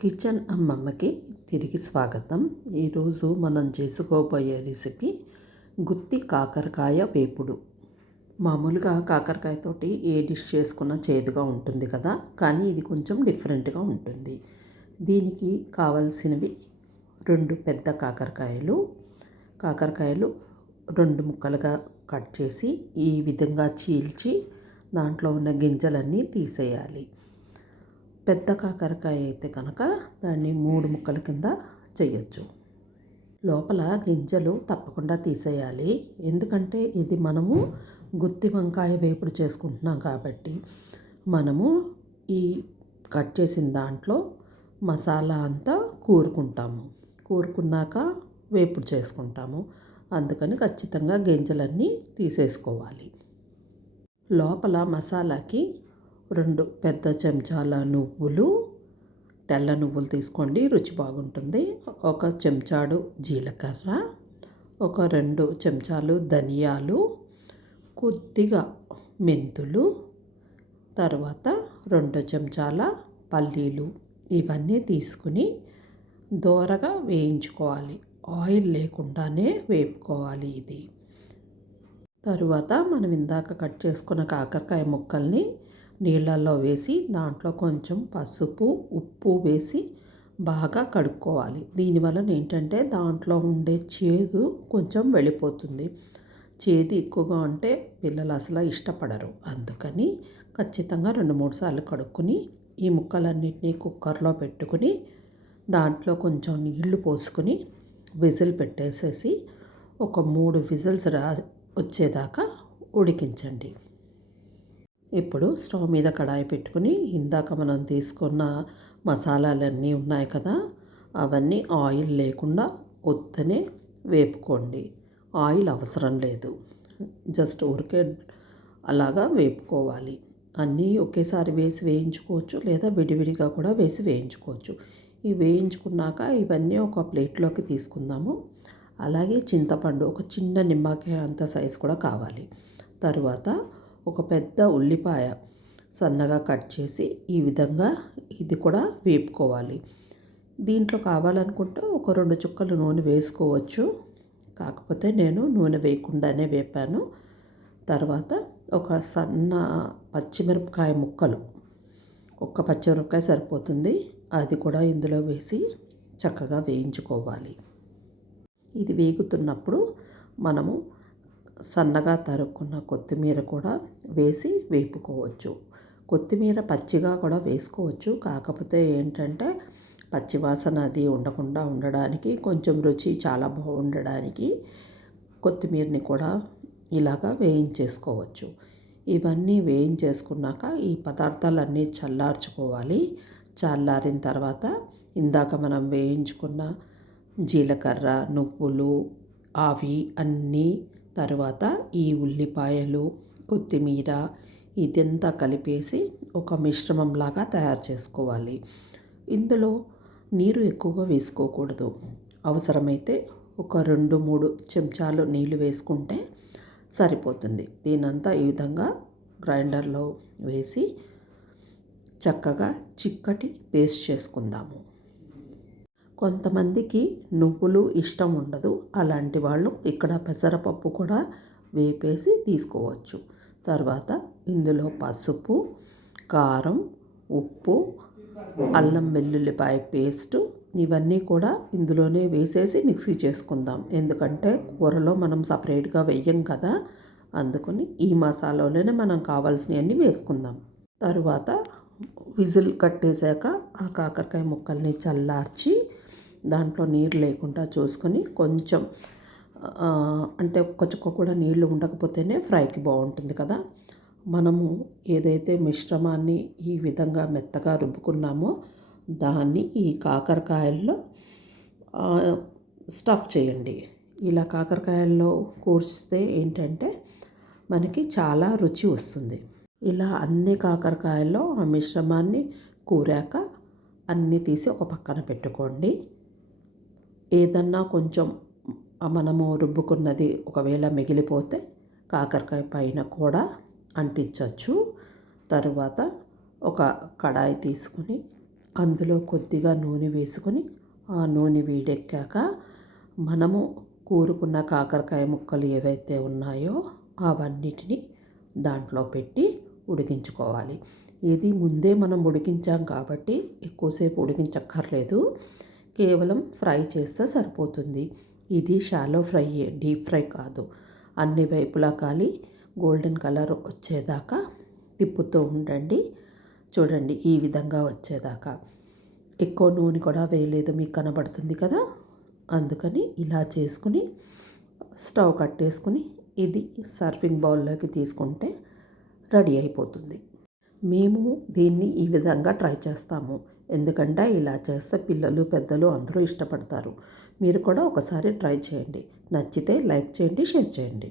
Kitchen అమ్మమ్మకి తిరిగి స్వాగతం. ఈరోజు మనం చేసుకోబోయే రెసిపీ గుత్తి కాకరకాయ వేపుడు. మామూలుగా కాకరకాయతోటి ఏ డిష్ చేసుకున్నా చేదుగా ఉంటుంది కదా, కానీ ఇది కొంచెం డిఫరెంట్గా ఉంటుంది. దీనికి కావలసినవి 2 పెద్ద కాకరకాయలు 2 ముక్కలుగా కట్ చేసి ఈ విధంగా చీల్చి దాంట్లో ఉన్న గింజలన్నీ తీసేయాలి. పెద్ద కాకరకాయ అయితే కనుక దాన్ని 3 ముక్కల కింద చేయొచ్చు. లోపల గింజలు తప్పకుండా తీసేయాలి, ఎందుకంటే ఇది మనము గుత్తి వంకాయ వేపుడు చేసుకుంటున్నాం కాబట్టి మనము ఈ కట్ చేసిన దాంట్లో మసాలా అంతా కూరుకున్నాక వేపుడు చేసుకుంటాము. అందుకని ఖచ్చితంగా గింజలన్నీ తీసేసుకోవాలి. లోపల మసాలాకి 2 పెద్ద చెంచాల నువ్వులు, తెల్ల నువ్వులు తీసుకోండి, రుచి బాగుంటుంది. 1 చెంచాడు జీలకర్ర, 2 చెంచాలు ధనియాలు, కొద్దిగా మెంతులు, తర్వాత 2 చెంచాల పల్లీలు. ఇవన్నీ తీసుకుని దోరగా వేయించుకోవాలి. ఆయిల్ లేకుండానే వేపుకోవాలి ఇది. తరువాత మనం ఇందాక కట్ చేసుకున్న కాకరకాయ ముక్కల్ని నీళ్ళల్లో వేసి దాంట్లో కొంచెం పసుపు, ఉప్పు వేసి బాగా కడుక్కోవాలి. దీనివలన ఏంటంటే దాంట్లో ఉండే చేదు కొంచెం వెళ్ళిపోతుంది. చేదు ఎక్కువగా ఉంటే పిల్లలు అసలు ఇష్టపడరు. అందుకని ఖచ్చితంగా 2-3 సార్లు కడుక్కుని ఈ ముక్కలన్నిటినీ కుక్కర్లో పెట్టుకుని దాంట్లో కొంచెం నీళ్లు పోసుకుని విజిల్ పెట్టేసేసి ఒక 3 విజిల్స్ వచ్చేదాకా ఉడికించండి. ఇప్పుడు స్టవ్ మీద కడాయి పెట్టుకుని ఇందాక మనం తీసుకున్న మసాలాలన్నీ ఉన్నాయి కదా, అవన్నీ ఆయిల్ లేకుండా ఉత్తనే వేపుకోండి. ఆయిల్ అవసరం లేదు, జస్ట్ ఊరికే అలాగా వేపుకోవాలి. అన్నీ ఒకేసారి వేసి వేయించుకోవచ్చు, లేదా విడివిడిగా కూడా వేసి వేయించుకోవచ్చు. ఇవి వేయించుకున్నాక ఇవన్నీ ఒక ప్లేట్లోకి తీసుకుందాము. అలాగే చింతపండు ఒక చిన్న నిమ్మకాయ అంత సైజు కూడా కావాలి. తరువాత ఒక పెద్ద ఉల్లిపాయ సన్నగా కట్ చేసి ఈ విధంగా ఇది కూడా వేపుకోవాలి. దీంట్లో కావాలనుకుంటే ఒక 2 చుక్కలు నూనె వేసుకోవచ్చు, కాకపోతే నేను నూనె వేయకుండానే వేపాను. తర్వాత ఒక సన్న పచ్చిమిరపకాయ ముక్కలు, 1 పచ్చిమిరపకాయ సరిపోతుంది, అది కూడా ఇందులో వేసి చక్కగా వేయించుకోవాలి. ఇది వేగుతున్నప్పుడు మనము సన్నగా తరుక్కున్న కొత్తిమీర కూడా వేసి వేపుకోవచ్చు. కొత్తిమీర పచ్చిగా కూడా వేసుకోవచ్చు, కాకపోతే ఏంటంటే పచ్చివాసన అది ఉండకుండా ఉండడానికి, కొంచెం రుచి చాలా బాగుండడానికి కొత్తిమీరని కూడా ఇలాగా వేయించేసుకోవచ్చు. ఇవన్నీ వేయించేసుకున్నాక ఈ పదార్థాలన్నీ చల్లార్చుకోవాలి. చల్లారిన తర్వాత ఇందాక మనం వేయించుకున్న జీలకర్ర, నువ్వులు అవి అన్నీ, తర్వాత ఈ ఉల్లిపాయలు, కొత్తిమీర ఇదంతా కలిపేసి ఒక మిశ్రమంలాగా తయారు చేసుకోవాలి. ఇందులో నీరు ఎక్కువగా వేసుకోకూడదు. అవసరమైతే ఒక 2-3 చెంచాలు నీళ్ళు వేసుకుంటే సరిపోతుంది. దీనంతా ఈ విధంగా గ్రైండర్లో వేసి చక్కగా చిక్కటి పేస్ట్ చేసుకుందాము. కొంతమందికి నువ్వులు ఇష్టం ఉండదు, అలాంటి వాళ్ళు ఇక్కడ పెసరపప్పు కూడా వేపేసి తీసుకోవచ్చు. తర్వాత ఇందులో పసుపు, కారం, ఉప్పు, అల్లం వెల్లుల్లిపాయ పేస్టు ఇవన్నీ కూడా ఇందులోనే వేసేసి మిక్సీ చేసుకుందాం. ఎందుకంటే కూరలో మనం సపరేట్గా వేయం కదా, అందుకని ఈ మసాలాలోనే మనం కావాల్సినవన్నీ వేసుకుందాం. తరువాత విజిల్ కట్టేశాక ఆ కాకరకాయ ముక్కల్ని చల్లార్చి దాంట్లో నీరు లేకుండా చూసుకొని కొంచెం అంటే ఒక్క చుక్క కూడా నీళ్లు ఉండకపోతేనే ఫ్రైకి బాగుంటుంది కదా. మనము ఏదైతే మిశ్రమాన్ని ఈ విధంగా మెత్తగా రుబ్బుకున్నామో దాన్ని ఈ కాకరకాయల్లో స్టఫ్ చేయండి. ఇలా కాకరకాయల్లో కూర్చితే ఏంటంటే మనకి చాలా రుచి వస్తుంది. ఇలా అన్ని కాకరకాయల్లో ఆ మిశ్రమాన్ని కూరాక అన్నీ తీసి ఒక పక్కన పెట్టుకోండి. ఏదన్నా కొంచెం మనము రుబ్బుకున్నది ఒకవేళ మిగిలిపోతే కాకరకాయ పైన కూడా అంటించవచ్చు. తరువాత ఒక కడాయి తీసుకుని అందులో కొద్దిగా నూనె వేసుకొని ఆ నూనె వేడెక్కాక మనము కూరుకున్న కాకరకాయ ముక్కలు ఏవైతే ఉన్నాయో అవన్నిటిని దాంట్లో పెట్టి ఉడికించుకోవాలి. ఇది ముందే మనం ఉడికించాం కాబట్టి ఎక్కువసేపు ఉడికించక్కర్లేదు. కేవలం ఫ్రై చేస్తే సరిపోతుంది. ఇది షాలో ఫ్రై, డీప్ ఫ్రై కాదు. అన్ని వైపులా కాలి గోల్డెన్ కలర్ వచ్చేదాకా తిప్పుతూ ఉండండి. చూడండి ఈ విధంగా వచ్చేదాకా. ఎక్కువ నూనె కూడా వేయలేదు, మీకు కనబడుతుంది కదా. అందుకని ఇలా చేసుకుని స్టవ్ కట్టేసుకుని ఇది సర్వింగ్ బౌల్లోకి తీసుకుంటే రెడీ అయిపోతుంది. మేము దీన్ని ఈ విధంగా ట్రై చేస్తాము. ఎందుకంటే ఇలా చేస్తే పిల్లలు పెద్దలు అందరూ ఇష్టపడతారు. మీరు కూడా ఒకసారి ట్రై చేయండి. నచ్చితే లైక్ చేయండి, షేర్ చేయండి.